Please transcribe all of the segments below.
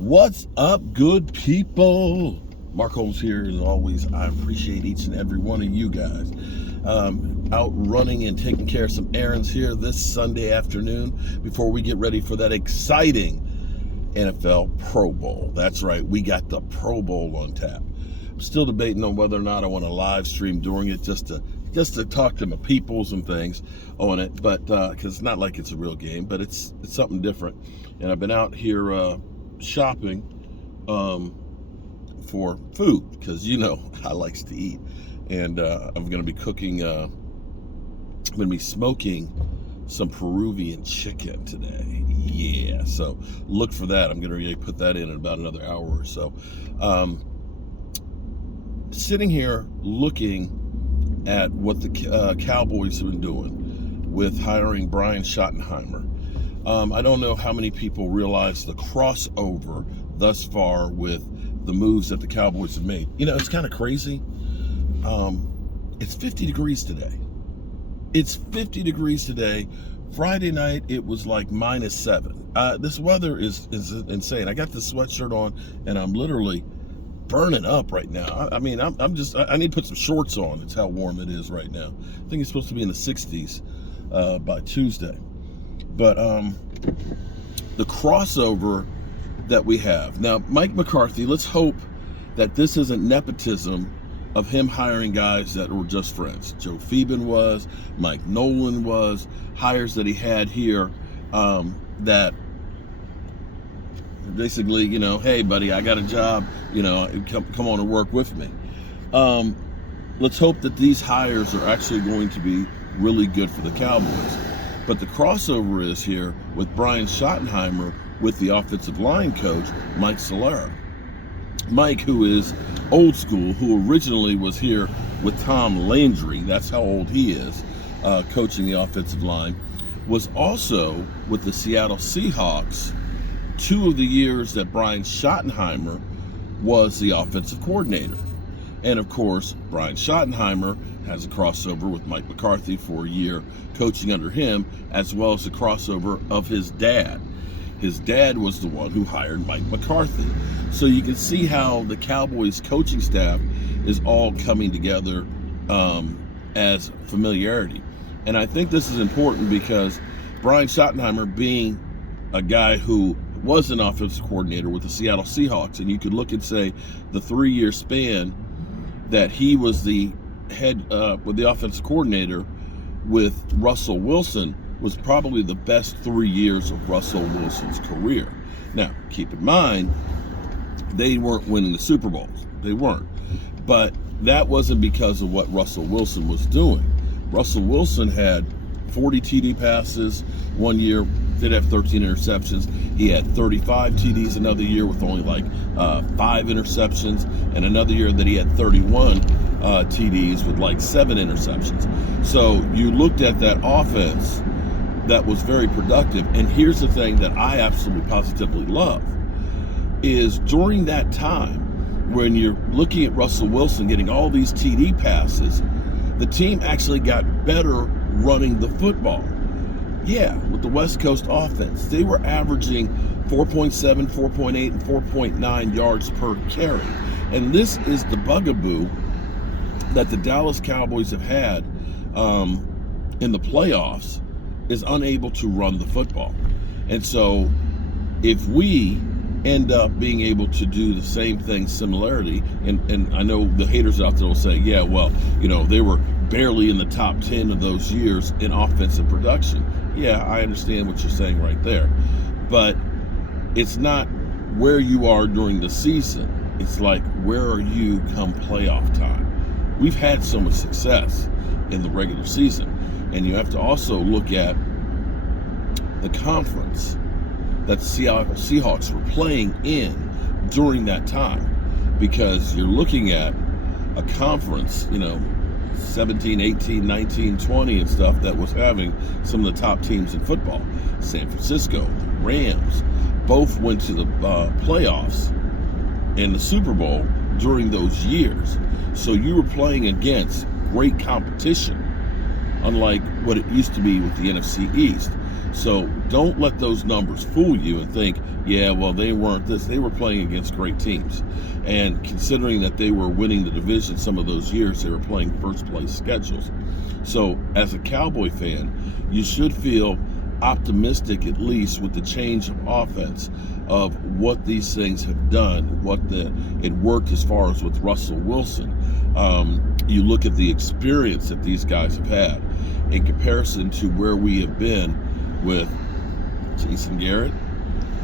What's up, good people? Mark Holmes here. As always, I appreciate each and every one of you guys. Out running and taking care of some errands here this Sunday afternoon before we get ready for that exciting NFL Pro Bowl. That's right, we got the Pro Bowl on tap. I'm still debating on whether or not I want to live stream during it just to talk to my peoples and things on it, but because it's not like it's a real game, but it's something different. And I've been out here shopping for food because I likes to eat, and I'm going to be cooking. I'm going to be smoking some Peruvian chicken today. Yeah, so look for that. I'm going to really put that in about another hour or so. Sitting here looking at what the Cowboys have been doing with hiring Brian Schottenheimer. I don't know how many people realize the crossover thus far with the moves that the Cowboys have made. It's kind of crazy. It's 50 degrees today. It's 50 degrees today. Friday night, it was like -7. This weather is insane. I got this sweatshirt on, and I'm literally burning up right now. I mean, I need to put some shorts on. It's how warm it is right now. I think it's supposed to be in the 60s by Tuesday. But the crossover that we have now, Mike McCarthy, let's hope that this isn't nepotism of him hiring guys that were just friends. Joe Phoeben was, Mike Nolan was, hires that he had here that basically, hey buddy, I got a job, come on and work with me. Let's hope that these hires are actually going to be really good for the Cowboys. But the crossover is here with Brian Schottenheimer with the offensive line coach, Mike Solera. Mike, who is old school, who originally was here with Tom Landry, that's how old he is, coaching the offensive line, was also with the Seattle Seahawks 2 of the years that Brian Schottenheimer was the offensive coordinator. And of course, Brian Schottenheimer has a crossover with Mike McCarthy for a year coaching under him, as well as the crossover of his dad. His dad was the one who hired Mike McCarthy. So you can see how the Cowboys coaching staff is all coming together as familiarity. And I think this is important because Brian Schottenheimer, being a guy who was an offensive coordinator with the Seattle Seahawks, and you could look and say the 3-year span that he was the head with the offensive coordinator with Russell Wilson was probably the best 3 years of Russell Wilson's career. Now, keep in mind, they weren't winning the Super Bowls. They weren't. But that wasn't because of what Russell Wilson was doing. Russell Wilson had 40 TD passes one year, did have 13 interceptions. He had 35 TDs another year with only 5 interceptions, and another year that he had 31 TDs with 7 interceptions. So you looked at that offense that was very productive. And here's the thing that I absolutely positively love is during that time when you're looking at Russell Wilson getting all these TD passes, the team actually got better running the football. Yeah, with the West Coast offense, they were averaging 4.7, 4.8, and 4.9 yards per carry. And this is the bugaboo that the Dallas Cowboys have had in the playoffs, is unable to run the football. And so if we end up being able to do the same thing, similarity, and I know the haters out there will say, yeah, well, they were barely in the top 10 of those years in offensive production. Yeah, I understand what you're saying right there. But it's not where you are during the season. It's like, where are you come playoff time? We've had so much success in the regular season. And you have to also look at the conference that the Seattle Seahawks were playing in during that time. Because you're looking at a conference, 17, 18, 19, 20 and stuff that was having some of the top teams in football. San Francisco, the Rams, both went to the playoffs and the Super Bowl during those years. So you were playing against great competition, unlike what it used to be with the NFC East. So don't let those numbers fool you and think, yeah, well, they weren't this. They were playing against great teams. And considering that they were winning the division some of those years, they were playing first place schedules. So as a Cowboy fan, you should feel optimistic, at least with the change of offense, of what these things have done, it worked as far as with Russell Wilson. You look at the experience that these guys have had in comparison to where we have been with Jason Garrett.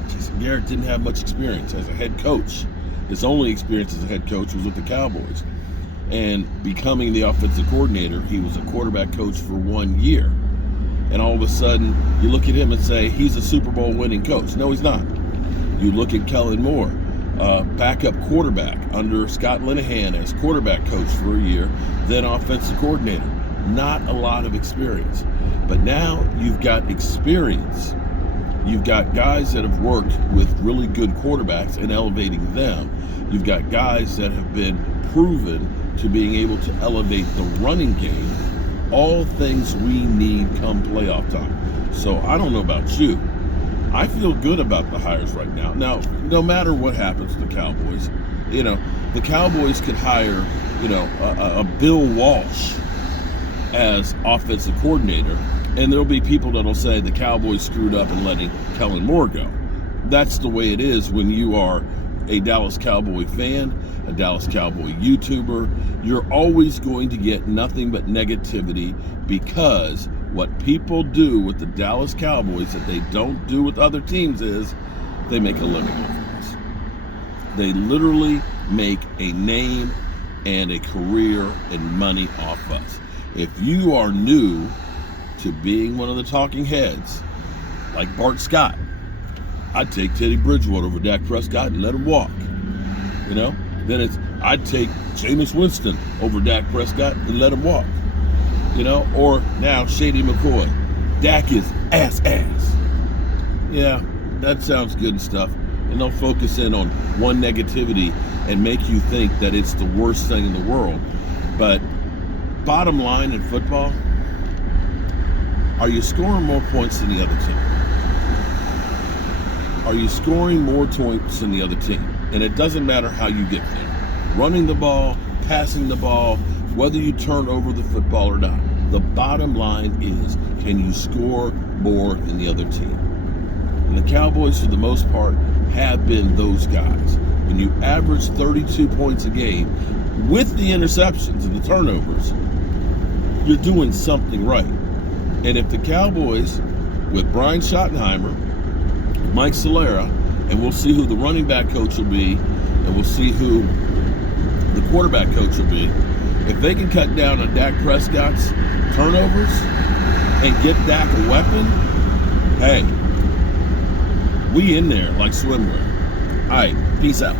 Jason Garrett didn't have much experience as a head coach. His only experience as a head coach was with the Cowboys. And becoming the offensive coordinator, he was a quarterback coach for 1 year. And all of a sudden, you look at him and say, he's a Super Bowl winning coach. No, he's not. You look at Kellen Moore, backup quarterback under Scott Linehan as quarterback coach for a year, then offensive coordinator. Not a lot of experience. But now you've got experience. You've got guys that have worked with really good quarterbacks and elevating them. You've got guys that have been proven to being able to elevate the running game. All things we need come playoff time. So I don't know about you. I feel good about the hires right now. Now, no matter what happens to the Cowboys, the Cowboys could hire, a Bill Walsh as offensive coordinator, and there'll be people that'll say the Cowboys screwed up in letting Kellen Moore go. That's the way it is when you are a Dallas Cowboy fan, a Dallas Cowboy YouTuber. You're always going to get nothing but negativity, because what people do with the Dallas Cowboys that they don't do with other teams is they make a living off of us. They literally make a name and a career and money off us. If you are new to being one of the talking heads, like Bart Scott, I'd take Teddy Bridgewater over Dak Prescott and let him walk. Then I'd take Jameis Winston over Dak Prescott and let him walk. Or now Shady McCoy. Dak is ass. Yeah, that sounds good and stuff. And they'll focus in on one negativity and make you think that it's the worst thing in the world. But bottom line in football, are you scoring more points than the other team? Are you scoring more points than the other team? And it doesn't matter how you get there. Running the ball, passing the ball, whether you turn over the football or not. The bottom line is, can you score more than the other team? And the Cowboys, for the most part, have been those guys. When you average 32 points a game with the interceptions and the turnovers, you're doing something right. And if the Cowboys, with Brian Schottenheimer, Mike Solera, and we'll see who the running back coach will be, and we'll see who the quarterback coach will be, if they can cut down on Dak Prescott's turnovers and get Dak a weapon, hey, we in there like swimwear. All right, peace out.